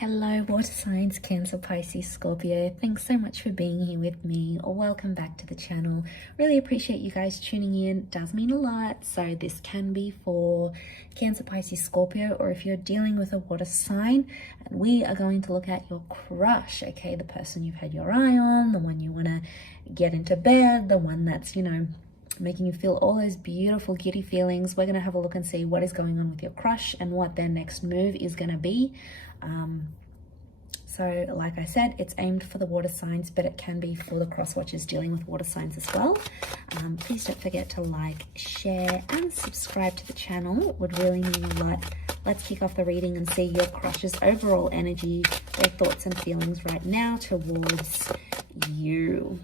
Hello, water signs, Cancer, Pisces, Scorpio. Thanks so much for being here with me, or welcome back to the channel. Really appreciate you guys tuning in. It does mean a lot. So this can be for Cancer, Pisces, Scorpio, or if you're dealing with a water sign. And we are going to look at your crush, okay? The person you've had your eye on, the one you want to get into bed, the one that's, making you feel all those beautiful giddy feelings. We're going to have a look and see what is going on with your crush and what their next move is going to be. So like I said, it's aimed for the water signs, but it can be for the cross watchers dealing with water signs as well. Please don't forget to like, share and subscribe to the channel. It would really mean a lot. Let's kick off the reading and see your crush's overall energy, their thoughts and feelings right now towards you.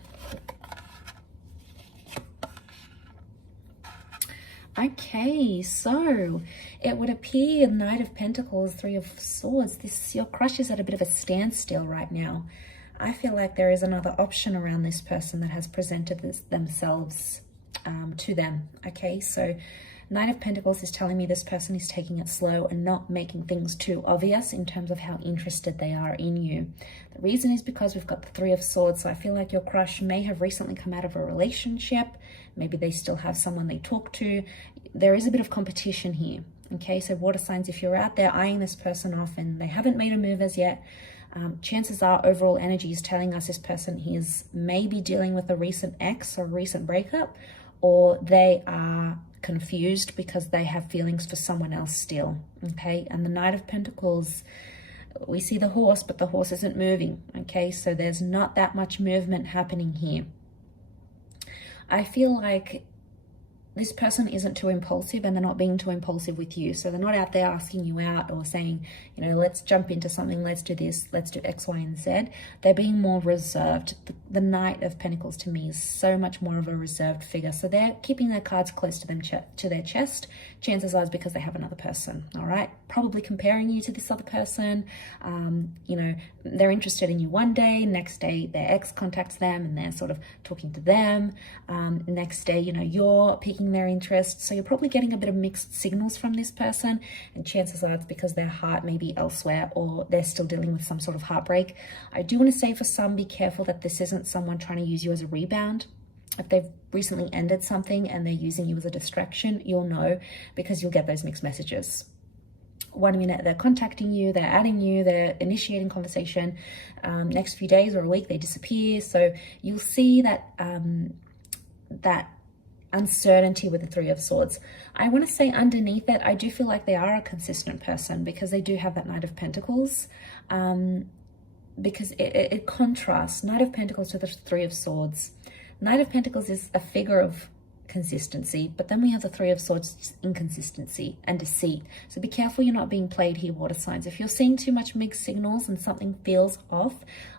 Okay, so it would appear Knight of Pentacles, Three of Swords. Your crush is at a bit of a standstill right now. I feel like there is another option around this person that has presented themselves to them. Okay, so Knight of Pentacles is telling me this person is taking it slow and not making things too obvious in terms of how interested they are in you. The reason is because we've got the Three of Swords. So I feel like your crush may have recently come out of a relationship. Maybe they still have someone they talk to. There is a bit of competition here. Okay, so water signs, if you're out there eyeing this person off and they haven't made a move as yet, chances are overall energy is telling us this person is maybe dealing with a recent ex or recent breakup, or they are confused because they have feelings for someone else still. Okay, and the Knight of Pentacles, we see the horse, but the horse isn't moving. Okay, so there's not that much movement happening here. I feel like this person isn't too impulsive and they're not being too impulsive with you. So they're not out there asking you out or saying, let's jump into something, let's do this, let's do X, Y, and Z. They're being more reserved. The Knight of Pentacles to me is so much more of a reserved figure. So they're keeping their cards close to them, to their chest. Chances are it's because they have another person, all right? Probably comparing you to this other person. They're interested in you one day, next day their ex contacts them and they're sort of talking to them. Next day, you're picking their interest. So you're probably getting a bit of mixed signals from this person, and chances are it's because their heart may be elsewhere or they're still dealing with some sort of heartbreak. I do want to say for some, be careful that this isn't someone trying to use you as a rebound. If they've recently ended something and they're using you as a distraction, you'll know because you'll get those mixed messages. One minute they're contacting you, they're adding you, they're initiating conversation. Next few days or a week they disappear. So you'll see that that uncertainty with the Three of Swords. I want to say underneath it, I do feel like they are a consistent person because they do have that Knight of Pentacles. Because it contrasts Knight of Pentacles to the Three of Swords. Knight of Pentacles is a figure of consistency, but then we have the Three of Swords, inconsistency and deceit. So be careful you're not being played here, water signs. If you're seeing too much mixed signals and something feels off,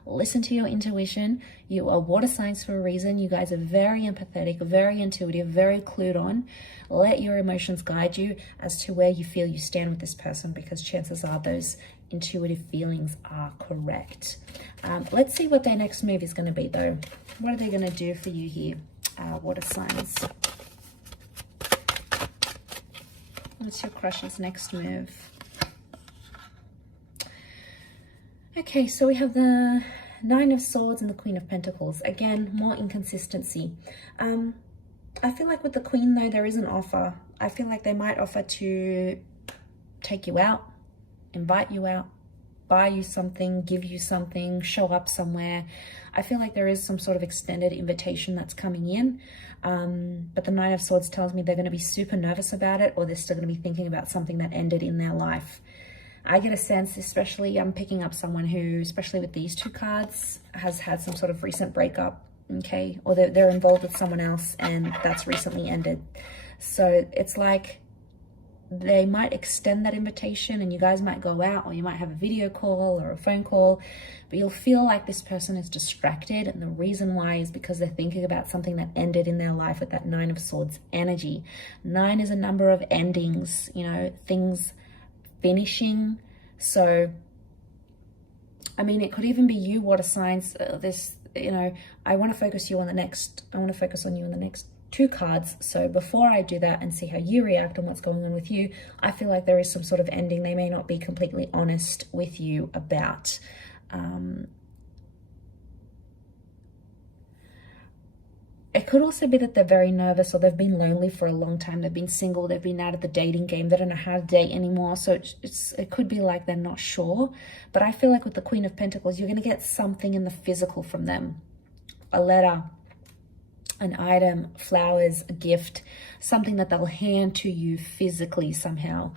listen to your intuition. You are water signs for a reason. You guys are very empathetic, very intuitive, very clued on. Let your emotions guide you as to where you feel you stand with this person, because chances are those intuitive feelings are correct. Let's see what their next move is going to be though. What are they going to do for you here, water signs? What's your crush's next move? Okay, so we have the Nine of Swords and the Queen of Pentacles. Again, more inconsistency. I feel like with the Queen though, there is an offer. I feel like they might offer to take you out, invite you out, buy you something, give you something, show up somewhere. I feel like there is some sort of extended invitation that's coming in. But the Nine of Swords tells me they're going to be super nervous about it, or they're still going to be thinking about something that ended in their life. I get a sense, especially I'm picking up someone who, especially with these two cards, has had some sort of recent breakup, okay? Or they're involved with someone else and that's recently ended. So it's like they might extend that invitation and you guys might go out, or you might have a video call or a phone call, but you'll feel like this person is distracted. And the reason why is because they're thinking about something that ended in their life with that Nine of Swords energy. 9 is a number of endings, things finishing. So, I mean, it could even be you, water signs. I want to focus on you in the next 2 cards. So before I do that and see how you react and what's going on with you, I feel like there is some sort of ending they may not be completely honest with you about. It could also be that they're very nervous, or they've been lonely for a long time. They've been single, they've been out of the dating game, they don't know how to date anymore. So it could be like they're not sure. But I feel like with the Queen of Pentacles, you're going to get something in the physical from them. A letter, an item, flowers, a gift, something that they'll hand to you physically somehow.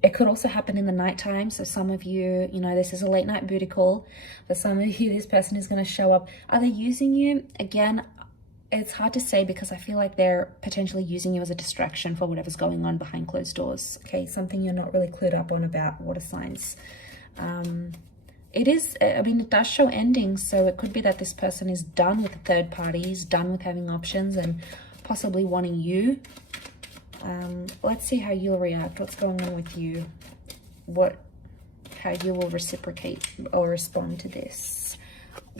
It could also happen in the nighttime. So some of you, you know, this is a late night booty call. For some of you, this person is going to show up. Are they using you? Again, it's hard to say because I feel like they're potentially using you as a distraction for whatever's going on behind closed doors. Okay, something you're not really clued up on about, water signs. It is, I mean, it does show endings. So it could be that this person is done with the third parties, done with having options and possibly wanting you. Let's see how you'll react. What's going on with you? How you will reciprocate or respond to this.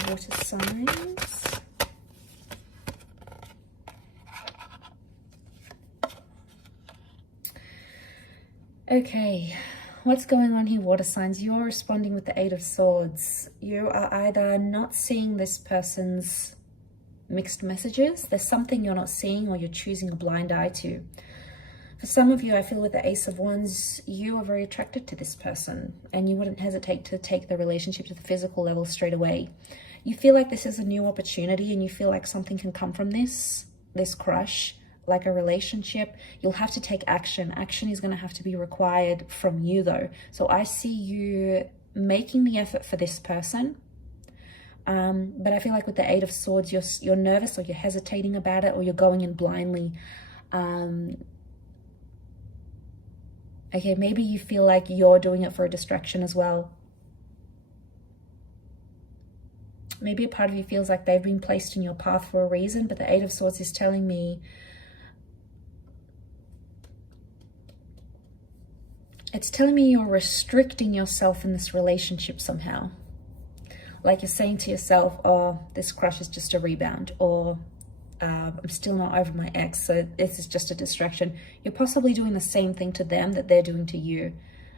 Water signs. Okay, what's going on here, water signs? You're responding with the 8 of Swords. You are either not seeing this person's mixed messages. There's something you're not seeing, or you're choosing a blind eye to. For some of you, I feel with the Ace of Wands, you are very attracted to this person and you wouldn't hesitate to take the relationship to the physical level straight away. You feel like this is a new opportunity and you feel like something can come from this crush, like a relationship. You'll have to take action. Action is going to have to be required from you though. So I see you making the effort for this person. But I feel like with the 8 of Swords, you're nervous, or you're hesitating about it, or you're going in blindly. Okay, maybe you feel like you're doing it for a distraction as well. Maybe a part of you feels like they've been placed in your path for a reason, but the 8 of Swords is telling me it's telling me you're restricting yourself in this relationship somehow. Like you're saying to yourself, oh, this crush is just a rebound, or I'm still not over my ex, so this is just a distraction. You're possibly doing the same thing to them that they're doing to you.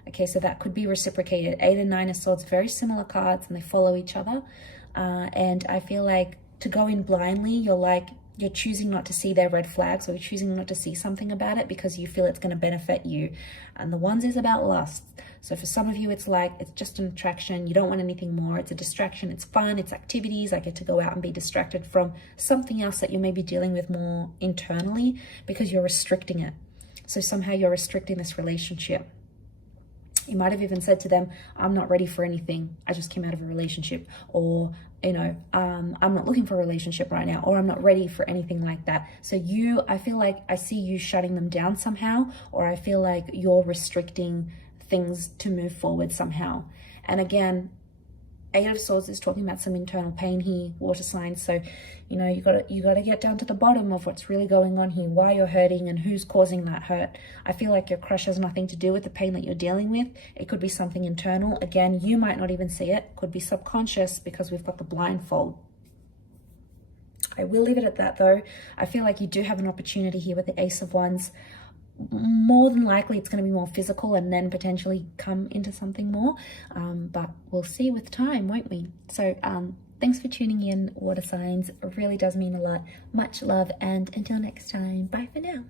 Okay, so that could be reciprocated. 8 and 9 of Swords, very similar cards, and they follow each other. And I feel like to go in blindly, you're choosing not to see their red flags, or you're choosing not to see something about it because you feel it's going to benefit you. And the Wands is about lust. So for some of you, it's like, it's just an attraction. You don't want anything more. It's a distraction. It's fun. It's activities. I get to go out and be distracted from something else that you may be dealing with more internally because you're restricting it. So somehow you're restricting this relationship. You might have even said to them, I'm not ready for anything. I just came out of a relationship. Or, you know, I'm not looking for a relationship right now, or I'm not ready for anything like that. So I feel like I see you shutting them down somehow, or I feel like you're restricting things to move forward somehow. And again, 8 of Swords is talking about some internal pain here, water signs. So, you know, you gotta get down to the bottom of what's really going on here, why you're hurting and who's causing that hurt. I feel like your crush has nothing to do with the pain that you're dealing with. It could be something internal. Again, you might not even see it. Could be subconscious because we've got the blindfold. I will leave it at that though. I feel like you do have an opportunity here with the Ace of Wands. More than likely it's going to be more physical and then potentially come into something more, but we'll see with time, won't we? So thanks for tuning in, water signs. It really does mean a lot. Much love, and until next time, bye for now.